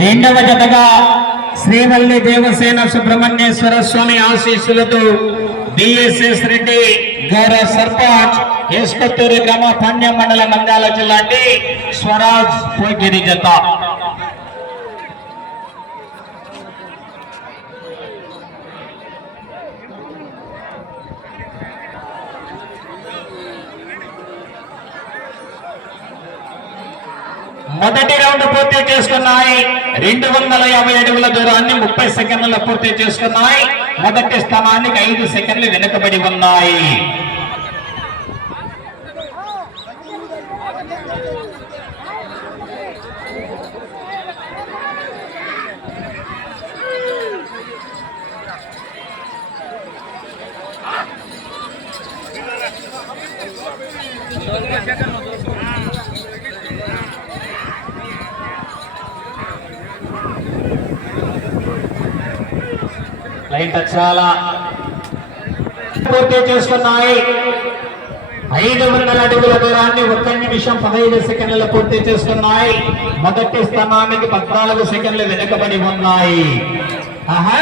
రెండవ జతగా శ్రీవల్లి దేవసేన సుబ్రహ్మణ్యేశ్వర స్వామి ఆశీస్సులతో బిఎస్ఎస్ రెడ్డి గౌరవ సర్పంచ్ ఎస్కొత్తూరు గ్రామ పాండ్య మండల నంద్యాల జిల్లా స్వరాజ్ పోగిరి జత. మొదటి రౌండ్ పూర్తి చేసుకున్నాయి. రెండు వందల యాభై అడుగుల దూరాన్ని ముప్పై సెకండ్ల పూర్తి చేసుకున్నాయి. మొదటి స్థానానికి ఐదు సెకండ్లు వెనుకబడి ఉన్నాయి. లైన్ చాలా పూర్తి చేస్తున్నాయి ఐదు వందల అడుగుల దూరాన్ని ఒక్క నిమిషం పదహైదు సెకండ్ల పూర్తి చేస్తున్నాయి మొదటి స్థానానికి పద్నాలుగు సెకండ్లు వెనుకబడి ఉన్నాయి. ఆహా!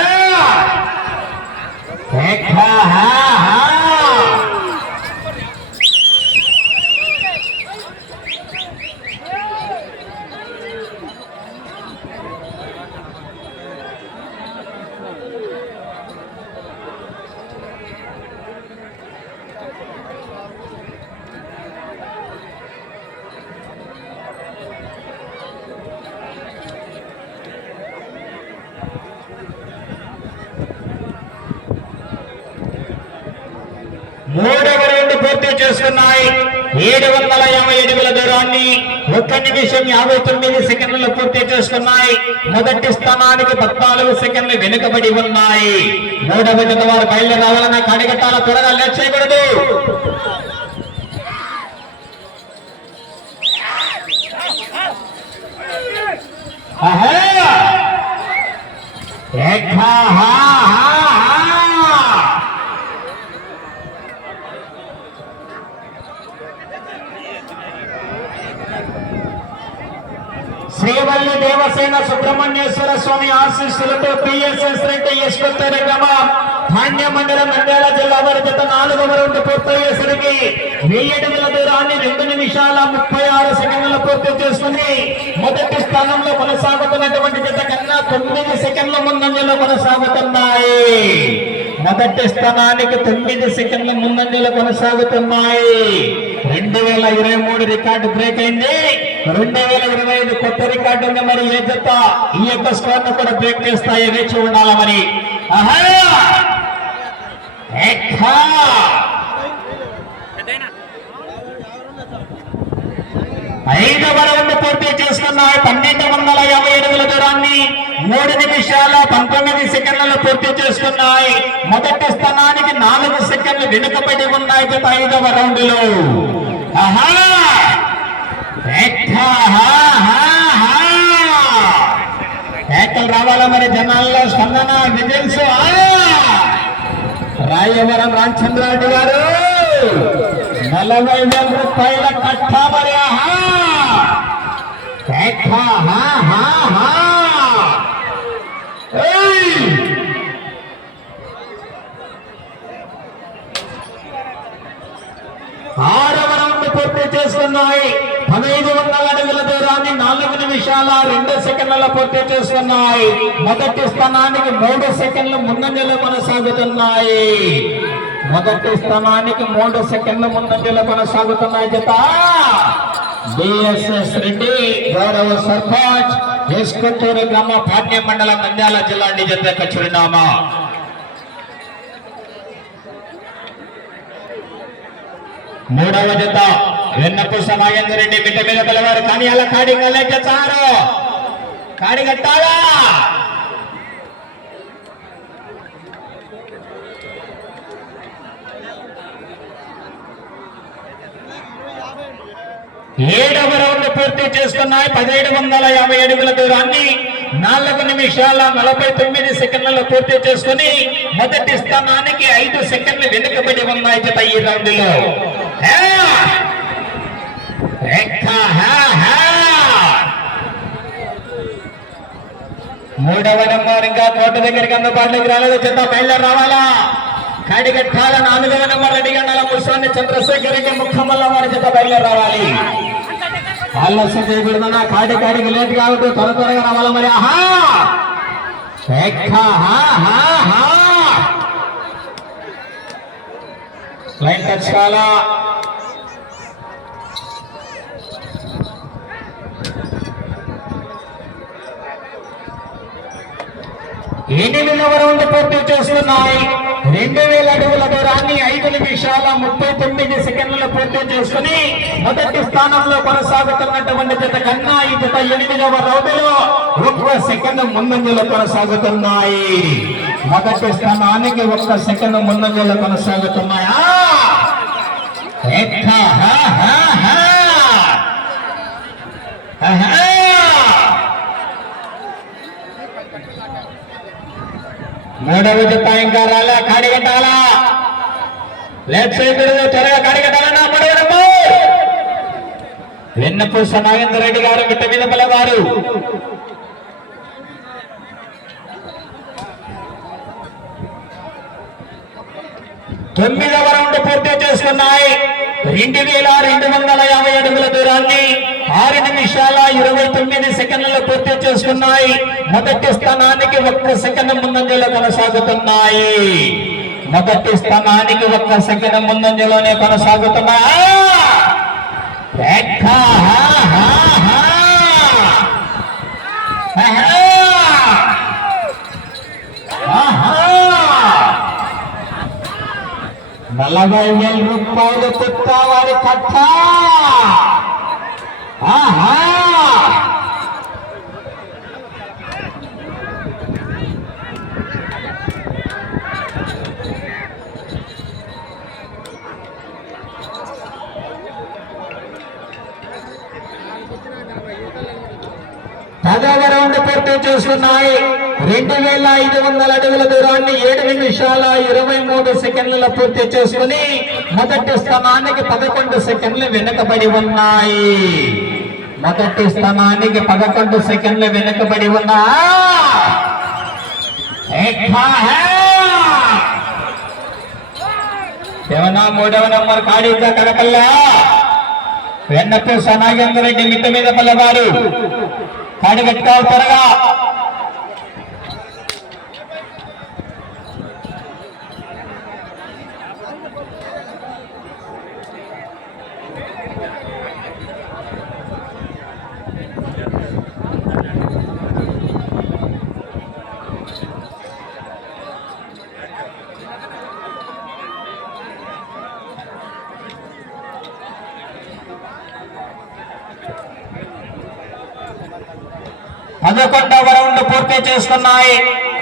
మూడవ రౌండ్ పూర్తి చేస్తున్నాయి. ఏడు వందల యాభై అడుగుల దూరాన్ని ఒక్క నిమిషం యాభై తొమ్మిది సెకండ్లు పూర్తి చేసుకున్నాయి. మొదటి స్థానానికి పద్నాలుగు సెకండ్లు వెనుకబడి ఉన్నాయి. మూడవ జత వారు బయలుదేరాలని కడిగట్టాల త్వరగా లేట్ చేయకూడదు ఆహా! శ్రీవల్లి దేవసేన సుబ్రహ్మణ్యేశ్వర స్వామి ఆశీస్సులతో పిఎస్ఎస్ రెడ్డి యశ్వంతర గ్రామం ధాన్య మండలం నంద్యాల జిల్లా వారి జత నాలుగవ రౌండ్ పూర్తయ్యేసరికి వెయ్యి అడుగుల దూరాన్ని రెండు నిమిషాల ముప్పై ఆరు సెకండ్ల పూర్తి చేసుకుని మొదటి స్థానంలో కొనసాగుతున్నటువంటి జత కన్నా తొమ్మిది సెకండ్ల ముందంజలో కొనసాగుతున్నాయి. మొదటి స్థానానికి తొమ్మిది సెకండ్ల ముందంజలో కొనసాగుతున్నాయి. రెండు వేల ఇరవై మూడు రికార్డు బ్రేక్ అయింది. రెండు వేల ఇరవై ఐదు కొత్త రికార్డు ఉంది మరి ఏ జత ఈ యొక్క స్కోర్ను కూడా బ్రేక్ చేస్తాయి వేచి ఉండాలా మరి ఆహా! ఎక్కా! ఐదవ రౌండ్ పూర్తి చేసుకున్నాయి పన్నెండు వందల యాభై ఎనిమిది దూరాన్ని మూడు నిమిషాల పంతొమ్మిది సెకండ్లలో పూర్తి చేస్తున్నాయి మొదటి స్థానానికి నాలుగు సెకండ్లు వెనుకబడి ఉన్నాయి గత ఐదవ రౌండ్లో ఆహా! ఏకలు రావాలా మరి జనాల్లో స్పందన విజిల్స్ రాయవరం రామచంద్రారెడ్డి గారు. నలభై వేల రూపాయల కట్టా మరి ఆరవ రౌండ్ పూర్తి చేస్తున్నాయి పదహైదు వందల అడుగుల దూరాన్ని నాలుగు నిమిషాల రెండు సెకండ్ల పూర్తి చేస్తున్నాయి. మొదటి స్థానానికి మూడు సెకండ్లు ముందంజలో కొనసాగుతున్నాయి. మొదటి స్థానానికి మూడు సెకండ్ల ముందంజలో కొనసాగుతున్నాయి జత. బిఎస్ఎస్ రెడ్డి గౌరవ సర్పంచ్ ఎస్కొత్తూరు గ్రామ పాట్య మండలం నంద్యాల జిల్లా నిజత యొక్క చిరునామా. మూడవ జత. వెన్నపూస నాగేందర్ రెడ్డి బిడ్డ మీద పిలవారు కానీ అలా కాడి చారు కాడి కట్టాలా? ఏడవ రౌండ్ పూర్తి చేసుకున్నాయి. పదిహేడు వందల యాభై అడుగుల దూరాన్ని నాలుగు నిమిషాల నలభై తొమ్మిది సెకండ్లలో పూర్తి చేసుకుని మొదటి స్థానానికి ఐదు సెకండ్లు వెనుకబడి ఉన్నాయి. జత ఈ రౌండ్ లో మూడవ నెంబర్ ఇంకా కోట దగ్గరికి అందుబాటులోకి రాలేదు. చెత్త బయలుదేరి రావాలా? కాడిగట్టాల? నాలుగవ నెంబర్ అడిగండాల ముసాన్ని చంద్రశేఖర్ రెడ్డి ముఖమల్ల వారి చెత్త బయలుదేరి రావాలి. ఆలస్యం చేయకూడదన్నా. కాడి కాడికి లేట్ కాబట్టి త్వర త్వరగా రావాలా మరి? ఆహా! ఎక్క, లైన్ టచ్ కాలా? ఎనిమిదవ రౌండ్ పూర్తి చేస్తున్నాయి. రెండు వేల అడుగుల దూరాన్ని ఐదు నిమిషాల ముప్పై తొమ్మిది సెకండ్లలో పూర్తి చేసుకుని మొదటి స్థానంలో కొనసాగుతున్నటువంటి జత కన్నా ఈ జత ఎనిమిదవ రౌండ్లో ఒక్క సెకండ్ ముందంజలో కొనసాగుతున్నాయి. మొదటి స్థానానికి ఒక్క సెకండ్ ముందంజలో కొనసాగుతున్నాయా. ఎక్క, మూడో హా, హా. ఇంకా రాలా కాడిగట్టాలా? లెఫ్ట్ సైడ్ త్వరగా కాడిగట్టాలన్నా మూడవ వెన్నపూస నాగేంద్ర రెడ్డి గారు మిట్ట మీద పిల్లవారు తొమ్మిదవ రౌండ్ పూర్తి చేసుకున్నాయి. రెండు వేల రెండు వందల యాభై అడుగుల దూరాన్ని ఆరు నిమిషాల ఇరవై తొమ్మిది సెకండ్లు పూర్తి చేసుకున్నాయి. మొదటి స్థానానికి ఒక్క సెకండ్ ముందంజలో కొనసాగుతున్నాయి. మొదటి స్థానానికి ఒక్క సెకండ్ ముందంజలోనే కొనసాగుతున్నాయి. హా, నలభై వేల రూపాయలు తిప్పావారి కట్ట. ఆహా! పదవ రౌండ్ పూర్తి చేసుకున్నాయి. రెండు వేల ఐదు వందల అడుగుల దూరాన్ని ఏడు నిమిషాల ఇరవై మూడు సెకండ్లలో పూర్తి చేసుకుని మొదటి స్థానానికి పదకొండు సెకండ్లు వెనుకబడి ఉన్నాయి. మొదటి స్థానానికి పదకొండు సెకండ్లు వెనుకబడి ఉన్నా ఏమన్నా మూడవ నంబర్ కాడిగా కడపల్లా. వెన్నపూస నాగేంద్ర రెడ్డి మిట్ట మీద పల్లవారు. కాడి కట్టుకోవాలి త్వరగా. పదకొండవ రౌండ్ పూర్తి చేస్తున్నాయి.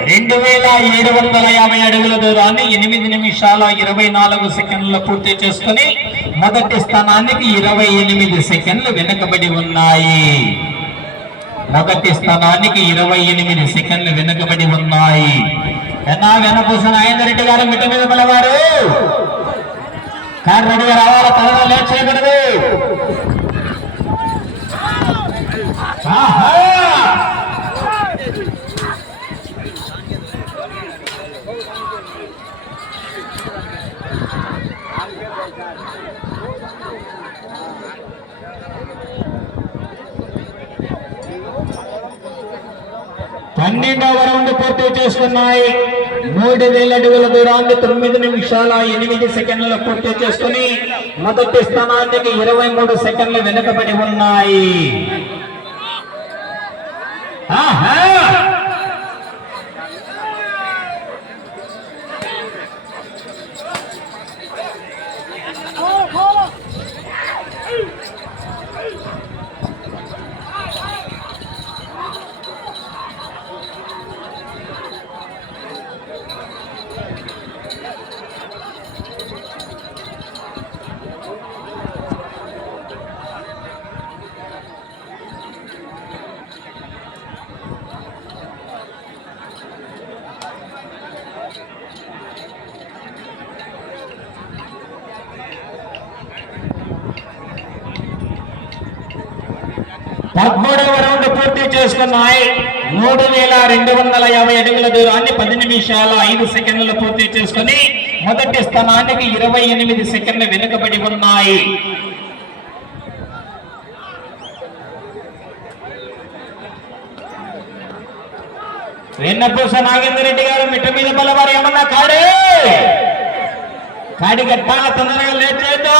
రెండు వేల ఏడు వందల యాభై అడుగుల దూరాన్ని ఎనిమిది నిమిషాల ఇరవై నాలుగు సెకండ్లు పూర్తి చేసుకుని మొదటి స్థానానికి ఇరవై ఎనిమిది సెకండ్లు వెనుకబడి ఉన్నాయి. మొదటి స్థానానికి ఇరవై ఎనిమిది సెకండ్లు వెనుకబడి ఉన్నాయి. ఎన్నా వెనపూసిన రెడ్డి గారు మిట్ట మీద పిలవారు. కారు రెడీగా రావాలా త్వరగా లేచి చేయకూడదు ఆహా! పన్నెండవ రౌండ్ పూర్తి చేసుకున్నాయి మూడు వేల అడుగుల దూరాన్ని తొమ్మిది నిమిషాల ఎనిమిది సెకండ్లు పూర్తి చేసుకుని మొదటి స్థానానికి ఇరవై మూడు సెకండ్లు వెనుకబడి ఉన్నాయి ఆహా! పూర్తి చేసుకున్నాయి మూడు వేల రెండు వందల యాభై అడుగుల దూరాన్ని పది నిమిషాల ఐదు సెకండ్లు పూర్తి చేసుకుని మొదటి స్థానానికి ఇరవై ఎనిమిది సెకండ్లు వెనుకబడి ఉన్నాయి. వెన్నపూస నాగేంద్ర రెడ్డి గారు మిట్ట మీద బలవారు ఏమన్నా కాడే! కాడి గట్టాల తొందరగా లేట్ చేయొద్దు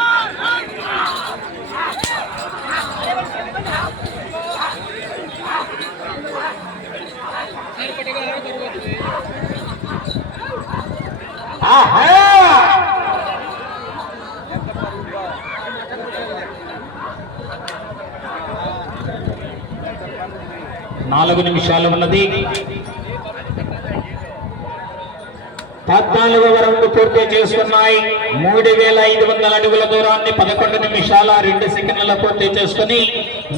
ఆహా నాలుగు నిమిషాలు ఉన్నది. పద్నాలుగు వరకు పూర్తి చేసుకున్నాయి. మూడు వేల ఐదు వందల అడుగుల దూరాన్ని పదకొండు నిమిషాల రెండు సెకండ్ల పూర్తి చేసుకుని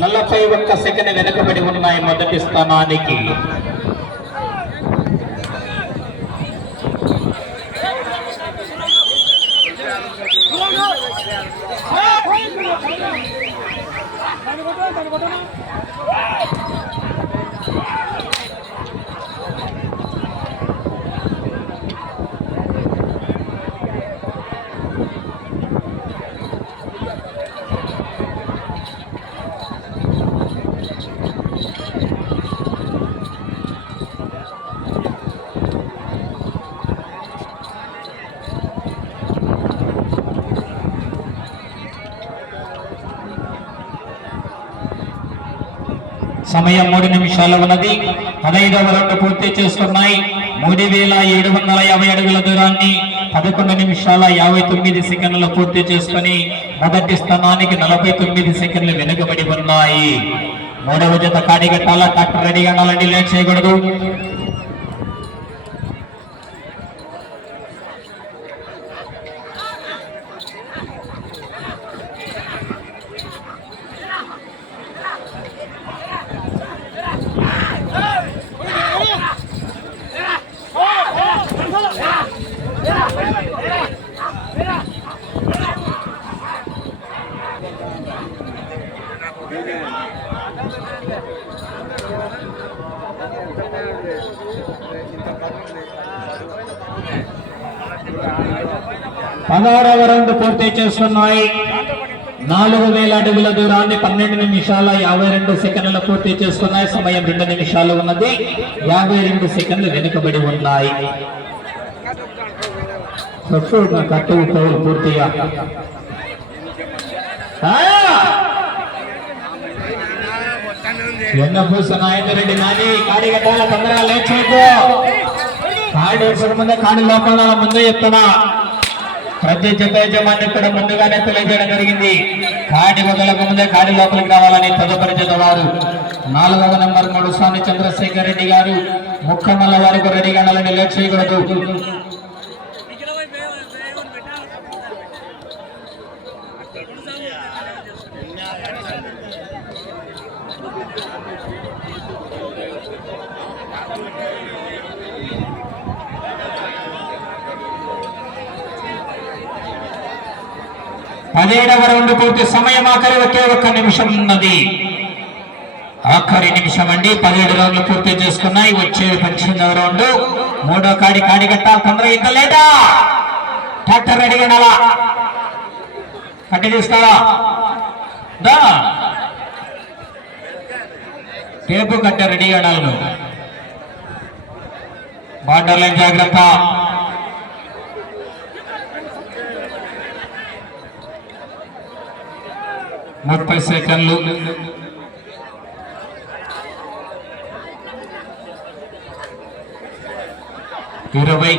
నలభై ఒక్క సెకండ్ వెనుకబడి ఉన్నాయి మొదటి స్థానానికి. సమయం మూడు నిమిషాలు ఉన్నది. పదహైదవ రౌండ్ పూర్తి చేస్తున్నాయి మూడు వేల ఏడు వందల యాభై అడుగుల దూరాన్ని పదకొండు నిమిషాల యాభై తొమ్మిది సెకండ్లు పూర్తి చేసుకుని మొదటి స్థానానికి నలభై తొమ్మిది సెకండ్లు వెనుకబడి ఉన్నాయి. మూడవ జత కాడిగట్టాల ట్రాక్టర్ రెడీగా ఉండాలండి. లేట్ చేయకూడదు. పదహారవ రౌండ్ పూర్తి చేస్తున్నాయి. నాలుగు వేల అడుగుల దూరాన్ని పన్నెండు నిమిషాల యాభై రెండు సెకండ్లు పూర్తి చేసుకున్నాయి సమయం రెండు నిమిషాలు ఉన్నది. యాభై రెండు సెకండ్లు వెనుకబడి ఉన్నాయి. కట్టు పౌలు పూర్తిగా. ఆ! ఎన్నపూస నాని కాడి తొందరగా కాడి ముందే కాడి లోపల ముందే చెప్తున్నా. ప్రతి జత యజమాని ఇక్కడ ముందుగానే తెలియజేయడం జరిగింది. కాడి వదలకు ముందే కాడి లోపలికి రావాలని తదుపరి జత వారు. నాలుగవ నంబర్ మూడు స్వామి చంద్రశేఖర్ రెడ్డి గారు ముక్కమల్ల వారికి రెడీ ఉండాలని లేట్ చేయకూడదు. పదిహేడవ రౌండ్ పూర్తి సమయం ఆఖరి ఒకే ఒక్క నిమిషం ఉన్నది. ఆఖరి నిమిషం అండి పదిహేడు రౌండ్లు పూర్తి చేసుకున్నాయి. వచ్చే పద్దెనిమిదవ రౌండ్. మూడో కాడి కాడి కట్ట తొందర ఇంత లేదా ట్రాక్టర్ రెడీ ఉండాలా? కట్టి తీస్తావా దా. టేపు కట్ట రెడీ ఉండాలి బార్డర్ లైన్ జాగ్రత్త. ముప్పై సెకండ్లు. ఇరవై.